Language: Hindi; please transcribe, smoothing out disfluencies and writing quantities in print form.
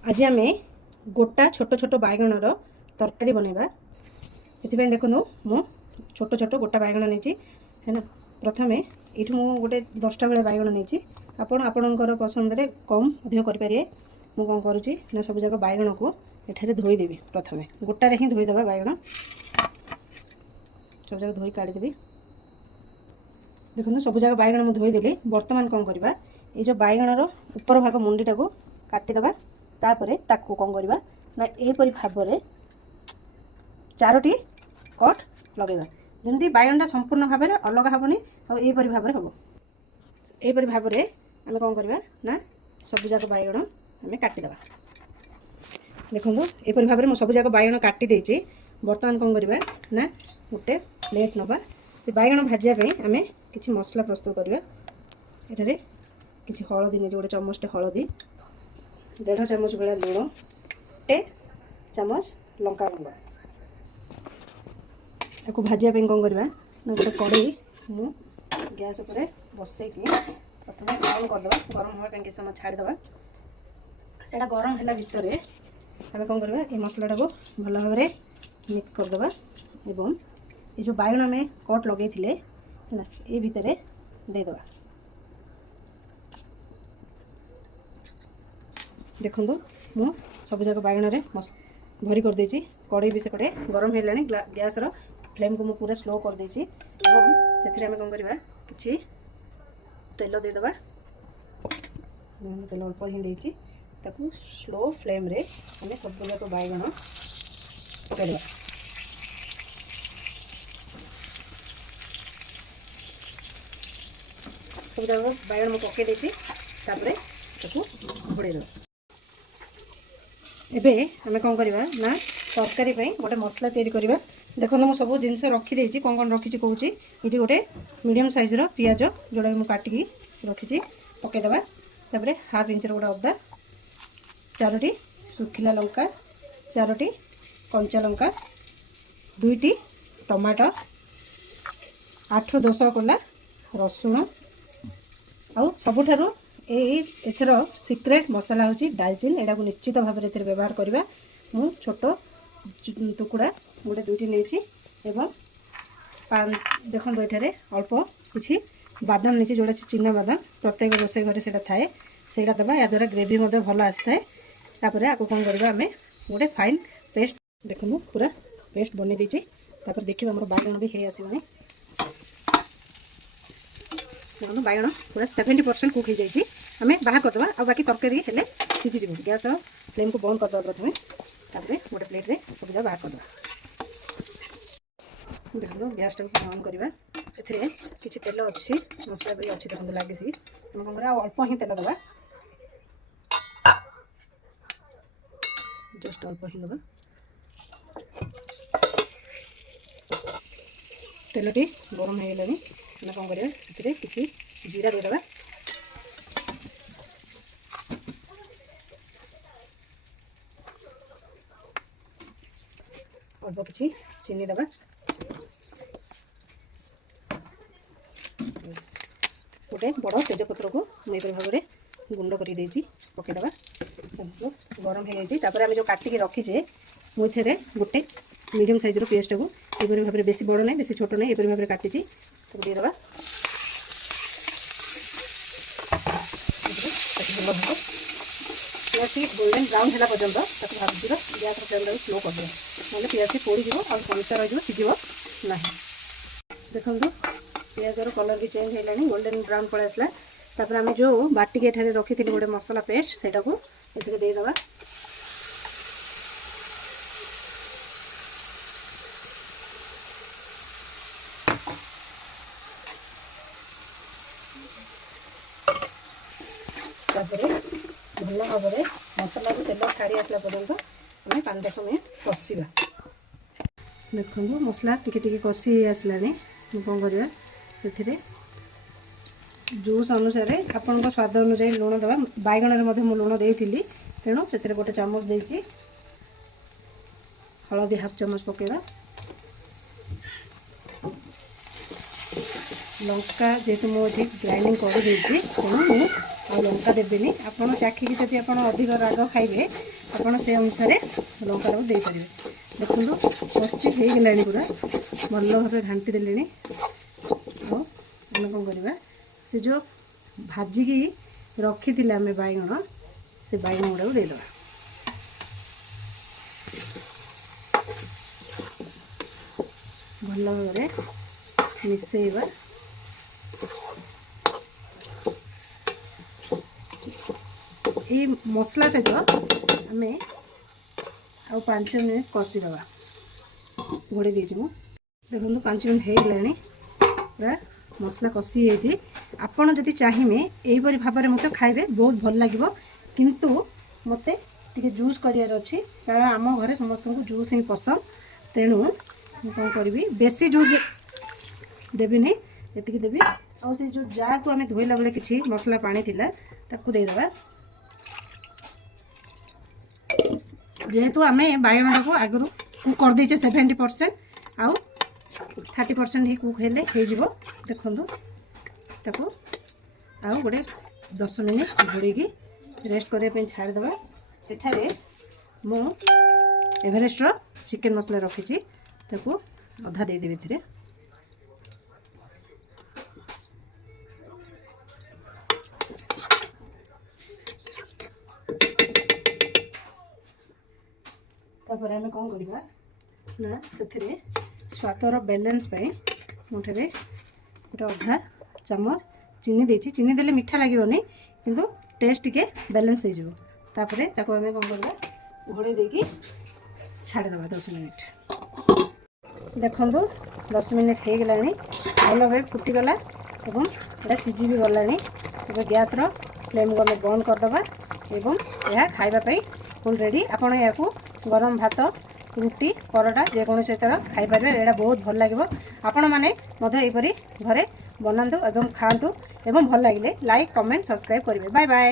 आज आम गोटा छोट छोट बैगणर तरकारी बनवा ये देखो मु छोट छोट गोटा बैगण नहीं है ना। प्रथम ये गोटे 10टा बेले बैगण नहीं आपणकर पसंद रे कम अधिक करें। मु कौन करुँची ना सब जाक बैगण को एठारे धोईदेवी। प्रथम गोटारे ही धोईदेवा बैगण सब जाक धोई काढ़ीदेवी। देखो सब जाक बैगण मुझे धोईदेली। बर्तमान कौन करवा ये जो बैगणर ऊपर भाग मुंडीटा को काटिदेवा। तापरे ताकू कौन करवा ना एपरी भाव में 4टी कट लगेगा जमी बैगणटा संपूर्ण भाव में अलग हेनी आईपरी भाव में हम यहपरी भाव में आम कौन करवा ना सबुजाक बैगण आम काटिदेवा। देखो यहपरी भाव में सबुजाक बैगण काटी देछि। बर्तमान कौन करवा ना गोटे प्लेट नवा से बैगण भाजापी आम कि मसला प्रस्तुत करवा। एठारे किसी हलदी नहीं गोटे चमचटे हलदी 1.5 चामच भाया लुण 1 चामच लंका गुंड या भाजापी कौन करवा ना गोटे कड़े मु गैस उपर बसैकी प्रथम गरम करदे। गरम होगा कि समय छाड़देवा। से गरम है भितर आम कौन करवा ये मसलाटा को भल भाव में मिक्स करदे एवं ये जो बैगण आम कट लगे है ना ये भितर देदेवा। देखो मु सब जाक बैगण मसला भरी कर देछि। कड़े भी सेपटे गरम है गैस फ्लेम को मु पूरा स्लो कर देछि। से आम कौन करवा कि तेल देदेवा। तेल अल्प ही देछि ताकू स्लो फ्लेम रे आम सब जाक बैगण पकेइबा। सब जाक बैगण मुझे पकई देछि तापरे ताकू घोड़े देवा। एबे आम कौन करवा ना तरकारी गोटे मसला तैयारी करवा। देखो मुझे सब जिनस रखी कौन रखी कहूँ ये गोटे मीडियम साइजर पियाज जोड़ा मुझे काटिकी रखी पकईदेवा। तापर हाफ इंचर गोटे अदा 4टी सुखिला लंका 4टी कंचा लंका 2टी टमाटो 8-10 कोला रसुण आउ सबुठारु एथर सिक्रेट मसला हूँ डालचिन। यहाँ को निश्चित भाव में व्यवहार करवा। मु छोट टुकड़ा गोटे 2टी नहीं देखो ये अल्प किसी बादाम नहीं जोड़ा चिना बादाम प्रत्येक रोषे घरे से थाए से दबा। या द्वारा ग्रेवी भल आसता है। तापर आपको कौन करवा आम गोटे फाइन पेस्ट देखो पूरा पेस्ट बन देछि। तापर देखिए आम बैगण भी है आसवानी। देखो बैगण पूरा 70% कुक हो जाइए। आम बाहर करदे आ बाकी तरकारी हेले सीझीज। गैस फ्लेम को बंद करदे प्रथम तापर गोटे प्लेट रे सब जा बाहर करदे। देखो गैस टाइम ऑन करवा से किसी तेल अच्छी मसला भी अच्छी देखो लगे आम कौन कर अल्प ही तेल दबा। जस्ट अल्प ही दबा। तेलटी गरम हो गलानी आम कौन करवा किसी जीरा देदेवा। अल्प किसी चीनी दबा। गोटे बड़ तेजपत्र को मुझे भाव में गुंड कर पकईदेवा। गरम हो जाए आम जो काटिकी रखीचे मुझे गोटे मीडियम साइजर पेस्ट को यहपरी भाव में बेसी बड़ ना बेसी छोट ना यहपरी भाव में काटी देदेवा। पियासी गोल्डन ब्राउन है पर्यंत भाजर गैस फ्लेम को स्लो कर ना पियासी पोड़ी और कंचा रही सीझ ना। देखो पियाजर कलर भी चेंज है गोल्डन ब्राउन पड़े आसला। तापर आम जो बाटिक एठारे रखी थी गोटे मसला पेस्ट से देदेवा। तापर भल भाव में मसला को तेल छाड़ी आसला पर्यंत आम 5-10 मिनट कषा। देखो मसला टिके कषि आसलानी कौन करवा से जूस अनुसार आपण स्वाद अनुसार लुण दवा। बैगण में लुण देती तेणु से गोटे चामच देती हलदी हाफ चामच पकेवा। लंका जेहेतु मुझे ग्राइंडिंग कर तेणु ଆଉ ଲଙ୍କା ଦେବେନି। ଆପଣ ଚାଖିକି ଯଦି ଆପଣ ଅଧିକ ରାଗ ଖାଇବେ ଆପଣ ସେ ଅନୁସାରେ ଲଙ୍କାଟାକୁ ଦେଇପାରିବେ। ଦେଖନ୍ତୁ କଷି ହେଇଗଲାଣି, ପୁରା ଭଲ ଭାବରେ ଘାଣ୍ଟି ଦେଲେଣି। ଆଉ ଆମେ କ'ଣ କରିବା, ସେ ଯେଉଁ ଭାଜିକି ରଖିଥିଲେ ଆମେ ବାଇଗଣ, ସେ ବାଇଗଣ ଗୁଡ଼ାକୁ ଦେଇଦେବା। ଭଲ ଭାବରେ ମିଶେଇବା। এই ମସଲା ସହିତ ଆମେ ଆଉ 5 ମିନିଟ୍ କଷିଦେବା। ଘୋଡ଼େଇ ଦେଇଛି ମୁଁ। ଦେଖନ୍ତୁ 5 ମିନିଟ୍ ହେଇଗଲାଣି, ପୁରା ମସଲା କଷି ହେଇଯାଇଛି। ଆପଣ ଯଦି ଚାହିଁବେ ଏହିପରି ଭାବରେ ମୋତେ ଖାଇବେ, ବହୁତ ଭଲ ଲାଗିବ। କିନ୍ତୁ ମୋତେ ଟିକେ ଜୁସ୍ କରିବାର ଅଛି, କାରଣ ଆମ ଘରେ ସମସ୍ତଙ୍କୁ ଜୁସ୍ ହିଁ ପସନ୍ଦ। ତେଣୁ ମୁଁ କ'ଣ କରିବି, ବେଶୀ ଜୁସ୍ ଦେବିନି, ଏତିକି ଦେବି। ଆଉ ସେ ଯେଉଁ ଜାର୍କୁ ଆମେ ଧୋଇଲା ବେଳେ କିଛି ମସଲା ପାଣି ଥିଲା ତାକୁ ଦେଇଦେବା। ଯେହେତୁ ଆମେ ବାଇଗଣଟାକୁ ଆଗରୁ କୁକ୍ କରିଦେଇଛେ 70%, ଆଉ 30% ହିଁ କୁକ୍ ହେଲେ ହେଇଯିବ। ଦେଖନ୍ତୁ ତାକୁ ଆଉ ଗୋଟେ 10 ମିନିଟ୍ ଘୋଡ଼େଇକି ରେଷ୍ଟ କରିବା ପାଇଁ ଛାଡ଼ିଦେବା। ସେଠାରେ ମୁଁ ଏଭରେଷ୍ଟର ଚିକେନ୍ ମସଲା ରଖିଛି, ତାକୁ ଅଧା ଦେଇଦେବି ଏଥିରେ। ତାପରେ ଆମେ କ'ଣ କରିବା ନା, ସେଥିରେ ସ୍ୱାଦର ବାଲାନ୍ସ ପାଇଁ ମୁଁ ଏଠାରେ ଗୋଟେ ଅଧା ଚାମଚ ଚିନି ଦେଇଛି। ଚିନି ଦେଲେ ମିଠା ଲାଗିବନି, କିନ୍ତୁ ଟେଷ୍ଟ ଟିକେ ବାଲାନ୍ସ ହେଇଯିବ। ତାପରେ ତାକୁ ଆମେ କ'ଣ କରିବା, ଘୋଡ଼େଇ ଦେଇକି ଛାଡ଼ିଦେବା 10 ମିନିଟ୍। ଦେଖନ୍ତୁ 10 ମିନିଟ୍ ହେଇଗଲାଣି, ଭଲ ଭାବେ ଫୁଟିଗଲା ଏବଂ ଏଇଟା ସିଝି ବି ଗଲାଣି। ଏବେ ଗ୍ୟାସ୍ର ଫ୍ଲେମ୍କୁ ଆମେ ବନ୍ଦ କରିଦେବା ଏବଂ ଏହା ଖାଇବା ପାଇଁ ଫୁଲ୍ ରେଡ଼ି। ଆପଣ ଏହାକୁ ଗରମ ଭାତ, ରୁଟି, ପରଟା ଯେକୌଣସି ସହିତ ଖାଇପାରିବେ। ଏଇଟା ବହୁତ ଭଲ ଲାଗିବ। ଆପଣମାନେ ମଧ୍ୟ ଏହିପରି ଘରେ ବନାନ୍ତୁ ଏବଂ ଖାଆନ୍ତୁ। ଏବଂ ଭଲ ଲାଗିଲେ ଲାଇକ୍, କମେଣ୍ଟ, ସବସ୍କ୍ରାଇବ୍ କରିବେ। Bye bye.